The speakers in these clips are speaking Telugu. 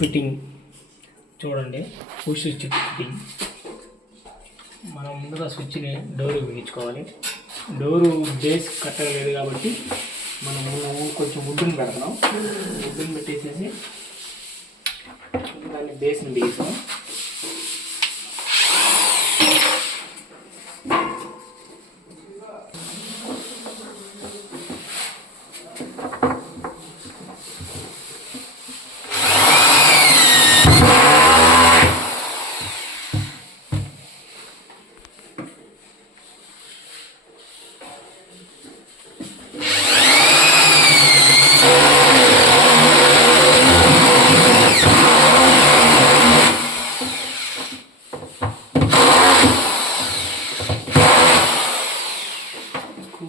ఫిట్టింగ్ చూడండి. Push switch fitting. మనం ముందుగా స్విచ్ని డోరు బిగించుకోవాలి. డోరు బేస్ కట్టలేదు కాబట్టి మనం కొంచెం వుడ్డుని పెడతాం. వుడ్డుని పెట్టేసేసి దాన్ని బేస్ని బిగిస్తాం.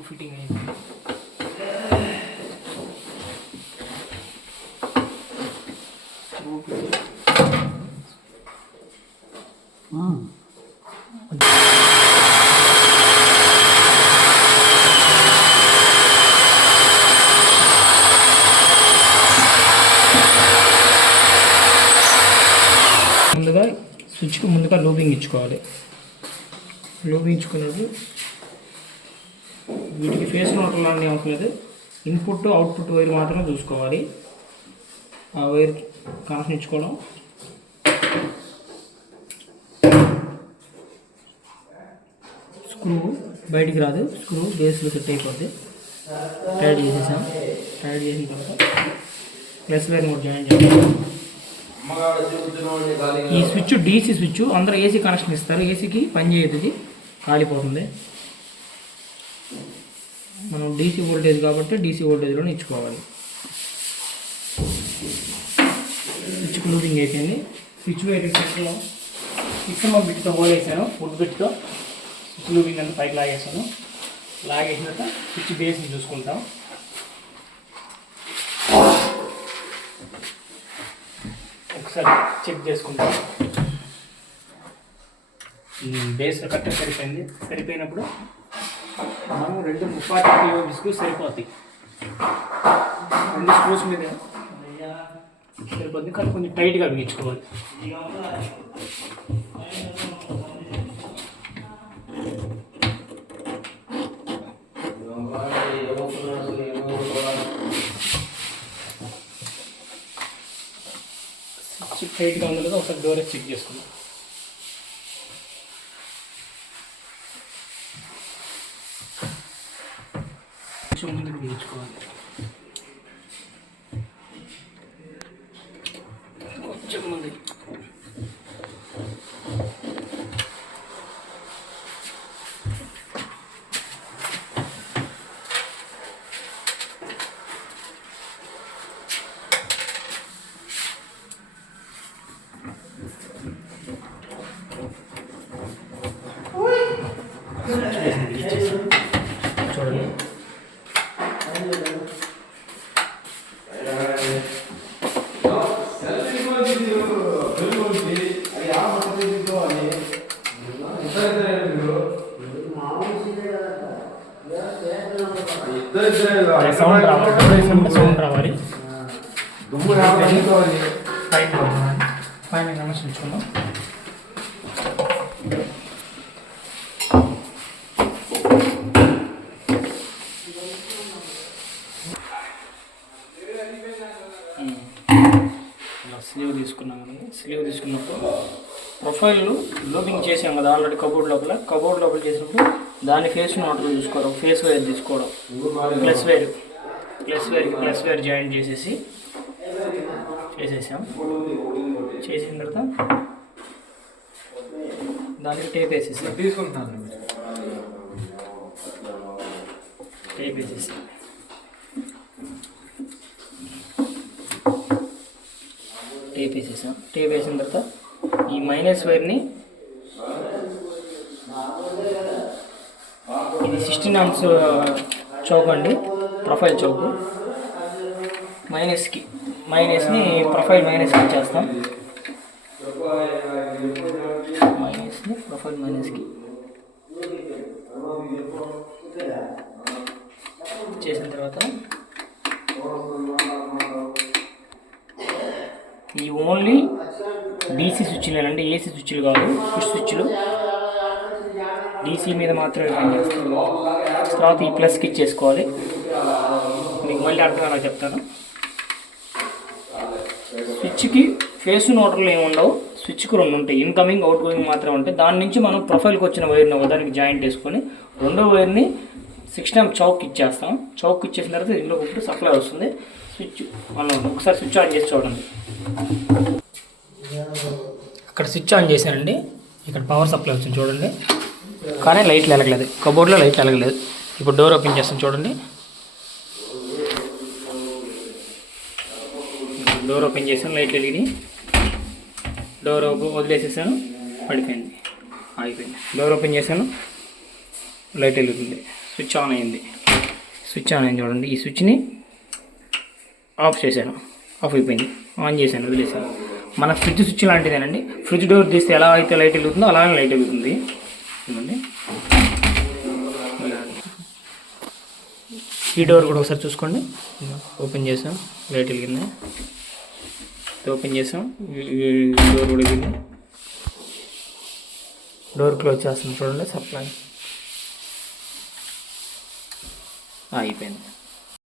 ఫిట్టింగ్ అయింది. ముందుగా స్విచ్కి ముందుగా లూబింగ్ ఇచ్చుకోవాలి. లూబింగ్ ఇచ్చుకునేది వీటికి ఫేస్ నోట్లు అన్నీ అవసరం లేదు. ఇన్పుట్ అవుట్పుట్ వైర్ మాత్రమే చూసుకోవాలి. ఆ వైర్ కనెక్షన్ ఇచ్చుకోవడం. స్క్రూ బయటికి రాదు. స్క్రూ బేస్లో సెట్ అయిపోద్ది. టైట్ చేసేసాం. టైట్ చేసిన తర్వాత ప్లస్ వైర్ కూడా జాయిన్ చేయాలి. ఈ స్విచ్ డీసీ స్విచ్. అందరూ ఏసీ కనెక్షన్ ఇస్తారు. ఏసీకి పని చేయదు, ఇది కాలిపోతుంది. మనం డీసీ వోల్టేజ్ కాబట్టి డీసీ వోల్టేజ్లోనే ఇచ్చుకోవాలి. స్విచ్ క్లూజింగ్ అయిపోయింది. స్విచ్ వేరేలో ఇక్కమ బిట్తో హోల్ వేసాను. వుడ్ బిట్తో స్విచ్ క్లూజింగ్ అంతా పైకి లాగేసాను. లాగేసిన తర్వాత స్విచ్ బేస్ని చూసుకుంటాం. ఒకసారి చెక్ చేసుకుంటాం. బేస్ కరెక్ట్గా సరిపోయింది. సరిపోయినప్పుడు మనం 2 3/4 స్క్రూస్ సరిపోతాయి. 2 స్క్రూస్ మీద సరిపోతుంది, కానీ కొంచెం టైట్గా బిగించుకోవాలి. స్విచ్ టైట్గా ఉందో లేదో ఒకసారి డోర్ చెక్ చేసుకుందాం. ముందుకు బిగించుకోవాలి. కొంచెం ముందు చూడండి. సౌండ్ రావాలి. పైన కనెక్షన్ ఇచ్చుకున్నాం. స్లీవ్ తీసుకున్నాం. స్లీవ్ తీసుకున్నప్పుడు ప్రొఫైల్ లూబింగ్ చేసాం కదా ఆల్రెడీ కబోర్డ్ లోపల చేసినప్పుడు దాని ఫేస్ నోట్లు చూసుకోవడం. ఫేస్ వైర్ తీసుకోవడం. ప్లస్ వైర్ జాయిన్ చేసేసాం. చేసిన తర్వాత దానికి టేప్ వేసేసాం. టేప్ వేసేసి టేప్ వేసిన తర్వాత ఈ మైనస్ వైర్ని, ఇది 16 amps చౌక్ అండి, ప్రొఫైల్ చౌక్. మైనస్ని ప్రొఫైల్ మైనస్కి ఇచ్చేస్తాం. ప్రొఫైల్ మైనస్కి చేసిన తర్వాత ఈ ఓన్లీ డీసీ స్విచ్లేనండి, ఏసీ స్విచ్లు కాదు, పుష్ స్విచ్లు. డీసీ మీద మాత్రమే పనిచేస్తాను. తర్వాత ఈ ప్లస్కి ఇచ్చేసుకోవాలి. మీకు మళ్ళీ అర్థం చెప్తాను. స్విచ్కి ఫేస్ న్యూట్రల్ ఏమి ఉండవు, స్విచ్కి 2 ఉంటాయి, ఇన్కమింగ్ అవుట్ గోయింగ్ మాత్రమే ఉంటాయి. దాని నుంచి మనం ప్రొఫైల్కి వచ్చిన వైర్ని ఒకదానికి జాయింట్ వేసుకొని రెండో వైర్ని 6 amp చౌక్ ఇచ్చేస్తాం. చౌక్ ఇచ్చేసిన తర్వాత ఇందులో ఒకటి సప్లై వస్తుంది. స్విచ్ మనం ఒకసారి స్విచ్ ఆన్ చేసి చూడండి. అక్కడ స్విచ్ ఆన్ చేశానండి, ఇక్కడ పవర్ సప్లై వచ్చింది చూడండి, కానీ లైట్లు వెలగలేదు, కబోర్డ్లో లైట్లు వెలగలేదు. ఇప్పుడు డోర్ ఓపెన్ చేస్తాను చూడండి. డోర్ ఓపెన్ చేశాను, లైట్లు వెలిగినాయి. డోర్ వదిలేసేసాను, పడిపోయింది, ఆగిపోయింది. డోర్ ఓపెన్ చేశాను, లైట్ వెలుగుతుంది, స్విచ్ ఆన్ అయింది. స్విచ్ ఆన్ అయింది చూడండి. ఈ స్విచ్ని ఆఫ్ చేశాను, ఆఫ్ అయిపోయింది. ఆన్ చేశాను, వదిలేసాను. మన ఫ్రిడ్జ్ స్విచ్ లాంటిదేనండి. ఫ్రిడ్జ్ డోర్ తీస్తే ఎలా అయితే లైట్ వెలుగుతుందో అలానే లైట్ వెలుగుతుంది. చూడండి, ఈ డోర్ కూడా ఒకసారి చూసుకోండి. ఓపెన్ చేసాం, లైట్ వెలిగింది. ఓపెన్ చేసాం, డోర్ కూడా వెలిగింది. డోర్ క్లోజ్ చేస్తాం చూడండి, సప్లై అయిపోయింది.